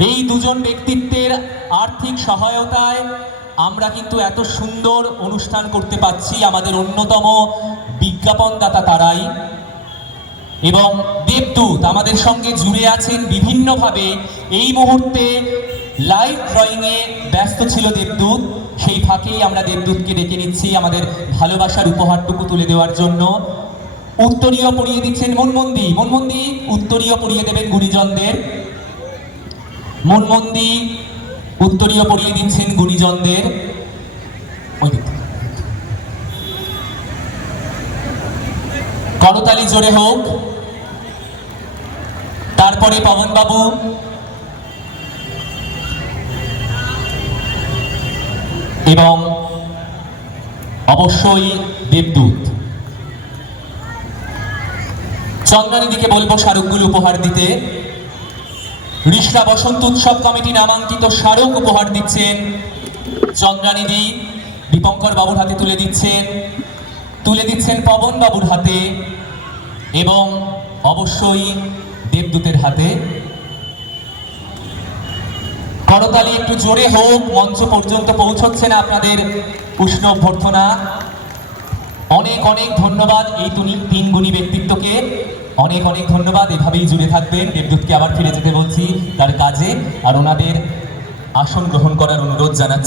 এই দুজন ব্যক্তিত্বের আর্থিক সহায়তায় আমরা কিন্তু এত সুন্দর অনুষ্ঠান করতে পাচ্ছি আমাদের অন্যতম বিজ্ঞাপনদাতা তারাই। এবং দেবদূত আমাদের সঙ্গে জুড়ে আছেন বিভিন্নভাবে। এই মুহূর্তে লাইভ ড্রয়িংয়ে ব্যস্ত ছিল দেবদূত। সেই ফাঁকেই আমরা দেবদূতকে ডেকে নিচ্ছি আমাদের ভালোবাসার উপহারটুকু তুলে দেওয়ার জন্য। উত্তরীয় পড়িয়ে দিচ্ছেন মনমন্দি। মনমন্দি, উত্তরীয় পড়িয়ে দেবেন গুণীজনদের। মনমন্দি উত্তরীয় পড়িয়ে দিচ্ছেন গুণীজনদের। করতালি জোরে হোক। তারপরে পবন বাবু এবং অবশ্যই দেবদূত। চন্দ্রানীদিকে বলব স্মারকগুলো উপহার দিতে। ঋষরা বসন্ত উৎসব কমিটি নামাঙ্কিত স্মারক উপহার দিচ্ছেন। চন্দ্রানিধি দীপঙ্কর বাবুর হাতে তুলে দিচ্ছেন। তুলে দিচ্ছেন পবন বাবুর হাতে এবং অবশ্যই দেবদূতের হাতে। করতালি একটু জোরে হোক, মঞ্চ পর্যন্ত পৌঁছচ্ছে না আপনাদের উষ্ণ অভ্যর্থনা অনেক অনেক ধন্যবাদ এই তিন গুণী ব্যক্তিত্বকে। অনেক অনেক ধন্যবাদ। এভাবেই জুড়ে থাকবেন। দেবদূতকে আবার ফিরে যেতে বলছি তার কাজে। আর ওনাদের আসন গ্রহণ করার অনুরোধ জানাচ্ছি।